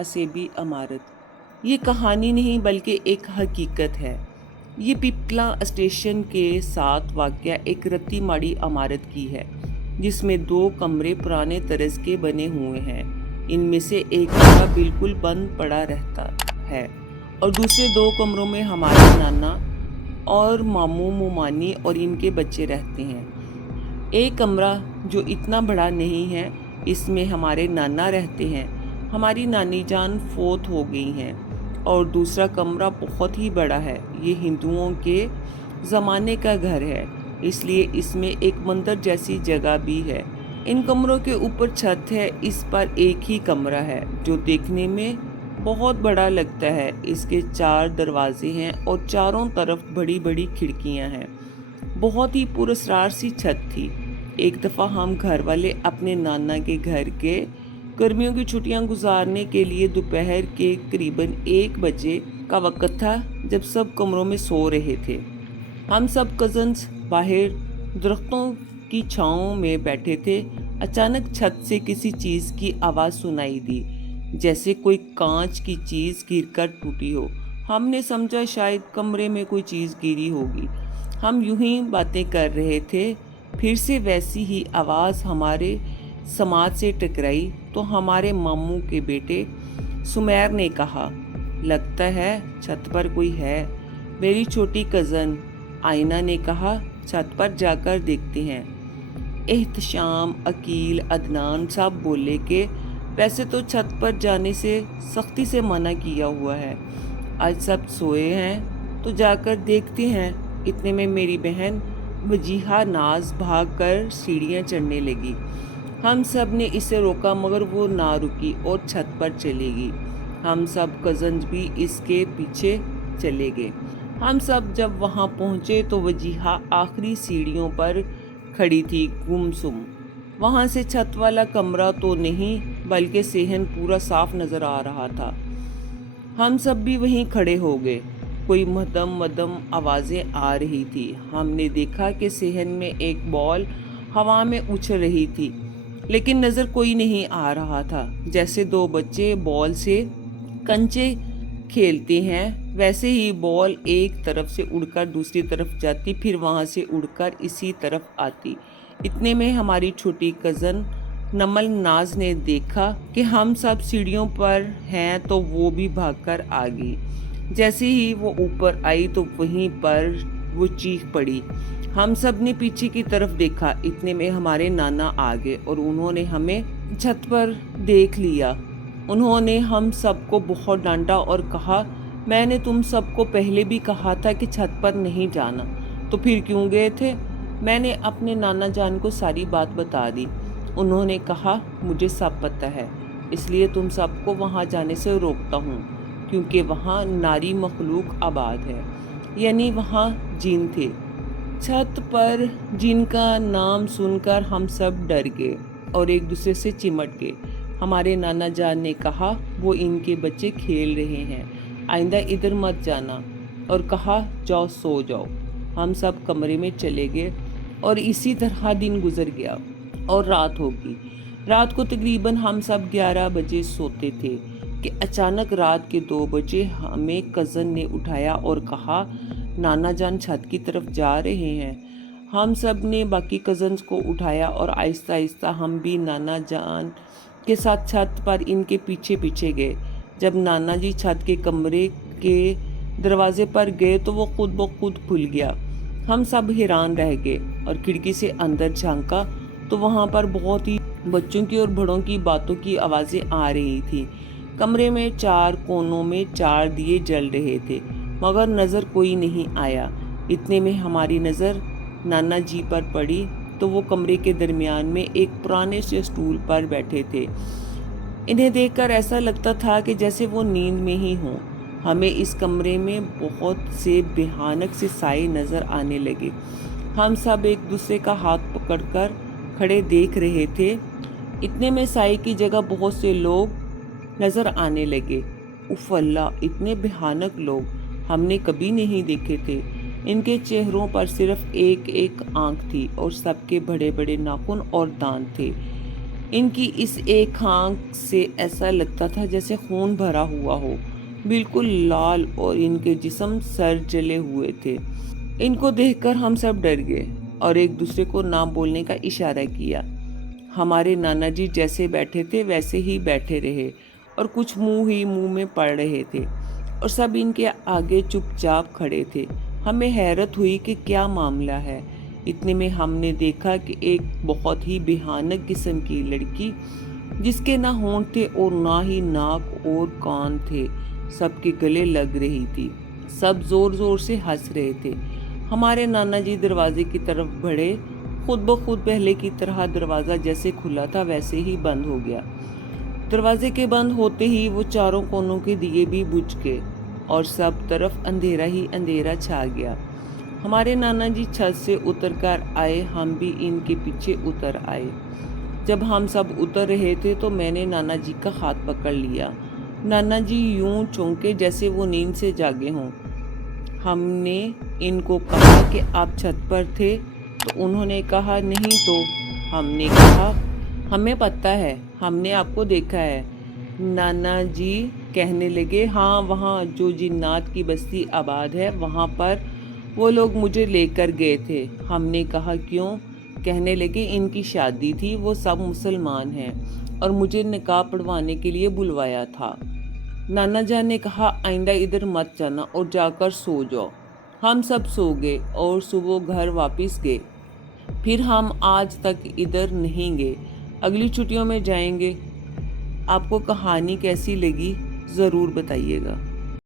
असेबी इमारत। ये कहानी नहीं बल्कि एक हकीकत है। ये पिपला स्टेशन के साथ वाक़या एक रत्ती माड़ी इमारत की है, जिसमें 2 कमरे पुराने तर्ज के बने हुए हैं। इनमें से एक कमरा बिल्कुल बंद पड़ा रहता है और दूसरे 2 कमरों में हमारे नाना और मामू मुमानी और इनके बच्चे रहते हैं। एक कमरा जो इतना बड़ा नहीं है, इसमें हमारे नाना रहते हैं। हमारी नानी जान फोत हो गई हैं। और दूसरा कमरा बहुत ही बड़ा है। ये हिंदुओं के ज़माने का घर है, इसलिए इसमें एक मंदिर जैसी जगह भी है। इन कमरों के ऊपर छत है। इस पर एक ही कमरा है जो देखने में बहुत बड़ा लगता है। इसके 4 दरवाजे हैं और चारों तरफ बड़ी बड़ी खिड़कियां हैं। बहुत ही पुरस्कार सी छत थी। एक दफ़ा हम घर वाले अपने नाना के घर के गर्मियों की छुट्टियां गुजारने के लिए दोपहर के करीबन 1 बजे का वक्त था, जब सब कमरों में सो रहे थे। हम सब कज़न्स बाहर दरख्तों की छांव में बैठे थे। अचानक छत से किसी चीज़ की आवाज़ सुनाई दी, जैसे कोई कांच की चीज़ गिरकर टूटी हो। हमने समझा शायद कमरे में कोई चीज़ गिरी होगी। हम यूं ही बातें कर रहे थे, फिर से वैसी ही आवाज़ हमारे समाज से टकराई तो हमारे मामू के बेटे सुमैर ने कहा, लगता है छत पर कोई है। मेरी छोटी कज़न आयना ने कहा, छत पर जाकर देखते हैं। एहतशाम, अकील, अदनान सब बोले कि वैसे तो छत पर जाने से सख्ती से मना किया हुआ है, आज सब सोए हैं तो जाकर देखते हैं। इतने में मेरी बहन वजीहा नाज भागकर सीढ़ियाँ चढ़ने लगी। हम सब ने इसे रोका मगर वो ना रुकी और छत पर चली गई। हम सब कज़न्स भी इसके पीछे चले गए। हम सब जब वहाँ पहुँचे तो वजीहा आखिरी सीढ़ियों पर खड़ी थी, गुमसुम। वहाँ से छत वाला कमरा तो नहीं बल्कि सेहन पूरा साफ नज़र आ रहा था। हम सब भी वहीं खड़े हो गए। कोई मदम मदम आवाज़ें आ रही थी। हमने देखा कि सेहन में एक बॉल हवा में उछल रही थी, लेकिन नज़र कोई नहीं आ रहा था। जैसे 2 बच्चे बॉल से कंचे खेलते हैं, वैसे ही बॉल एक तरफ से उड़कर दूसरी तरफ जाती, फिर वहाँ से उड़कर इसी तरफ आती। इतने में हमारी छोटी कज़न नमल नाज ने देखा कि हम सब सीढ़ियों पर हैं तो वो भी भागकर आ गई। जैसे ही वो ऊपर आई तो वहीं पर वो चीख पड़ी। हम सब ने पीछे की तरफ देखा। इतने में हमारे नाना आ गए और उन्होंने हमें छत पर देख लिया। उन्होंने हम सबको बहुत डांटा और कहा, मैंने तुम सबको पहले भी कहा था कि छत पर नहीं जाना, तो फिर क्यों गए थे। मैंने अपने नाना जान को सारी बात बता दी। उन्होंने कहा, मुझे सब पता है, इसलिए तुम सबको वहाँ जाने से रोकता हूँ, क्योंकि वहाँ नारी मखलूक आबाद है, यानी वहाँ जिन थे। छत पर जिन का नाम सुनकर हम सब डर गए और एक दूसरे से चिमट गए। हमारे नाना जान ने कहा, वो इनके बच्चे खेल रहे हैं, आइंदा इधर मत जाना, और कहा, जाओ सो जाओ। हम सब कमरे में चले गए और इसी तरह दिन गुजर गया और रात होगी। रात को तकरीबन हम सब 11 बजे सोते थे कि अचानक रात के 2 बजे हमें कज़न ने उठाया और कहा, नाना जान छत की तरफ जा रहे हैं। हम सब ने बाकी कज़न्स को उठाया और आहिस्ता आहिस्ता हम भी नाना जान के साथ छत पर इनके पीछे पीछे गए। जब नाना जी छत के कमरे के दरवाजे पर गए तो वो खुद ब खुद खुल गया। हम सब हैरान रह गए और खिड़की से अंदर झांका तो वहाँ पर बहुत ही बच्चों की और बड़ों की बातों की आवाज़ें आ रही थी। कमरे में 4 कोनों में 4 दिए जल रहे थे, मगर नज़र कोई नहीं आया। इतने में हमारी नज़र नाना जी पर पड़ी तो वो कमरे के दरमियान में एक पुराने से स्टूल पर बैठे थे। इन्हें देखकर ऐसा लगता था कि जैसे वो नींद में ही हों। हमें इस कमरे में बहुत से भयानक से साए नज़र आने लगे। हम सब एक दूसरे का हाथ पकड़कर खड़े देख रहे थे। इतने में साए की जगह बहुत से लोग नज़र आने लगे। उफ़ अल्लाह, इतने भयानक लोग हमने कभी नहीं देखे थे। इनके चेहरों पर सिर्फ एक एक आंख थी और सबके बड़े बड़े नाखून और दांत थे। ان کی اس ایک آنکھ سے ایسا لگتا تھا جیسے خون بھرا ہوا ہو، بالکل لال، اور ان کے جسم سر جلے ہوئے تھے۔ ان کو دیکھ کر ہم سب ڈر گئے اور ایک دوسرے کو نام بولنے کا اشارہ کیا۔ ہمارے نانا جی جیسے بیٹھے تھے ویسے ہی بیٹھے رہے اور کچھ منہ میں پڑ رہے تھے، اور سب ان کے آگے چپ چاپ کھڑے تھے۔ ہمیں حیرت ہوئی کہ کیا معاملہ ہے۔ اتنے میں ہم نے دیکھا کہ ایک بہت ہی بھیانک قسم کی لڑکی، جس کے نہ ہونٹ تھے اور نہ ہی ناک اور کان تھے، سب کے گلے لگ رہی تھی۔ سب زور زور سے ہنس رہے تھے۔ ہمارے نانا جی دروازے کی طرف بڑھے، خود بخود پہلے کی طرح دروازہ جیسے کھلا تھا ویسے ہی بند ہو گیا۔ دروازے کے بند ہوتے ہی وہ چاروں کونوں کے دیے بھی بجھ گئے اور سب طرف اندھیرا ہی اندھیرا چھا گیا۔ ہمارے نانا جی چھت سے اتر کر آئے، ہم بھی ان کے پیچھے اتر آئے۔ جب ہم سب اتر رہے تھے تو میں نے نانا جی کا ہاتھ پکڑ لیا۔ نانا جی یوں چونکے جیسے وہ نیند سے جاگے ہوں۔ ہم نے ان کو کہا کہ آپ چھت پر تھے؟ تو انہوں نے کہا نہیں تو۔ ہم نے کہا ہمیں پتہ ہے، ہم نے آپ کو دیکھا ہے۔ نانا جی کہنے لگے ہاں، وہاں جو جنات کی بستی آباد ہے وہاں پر وہ لوگ مجھے لے کر گئے تھے۔ ہم نے کہا کیوں؟ کہنے لگے ان کی شادی تھی، وہ سب مسلمان ہیں اور مجھے نکاح پڑھوانے کے لیے بلوایا تھا۔ نانا جان نے کہا آئندہ ادھر مت جانا اور جا کر سو جاؤ۔ ہم سب سو گئے اور صبح گھر واپس گئے۔ پھر ہم آج تک ادھر نہیں گئے، اگلی چھٹیوں میں جائیں گے۔ آپ کو کہانی کیسی لگی ضرور بتائیے گا۔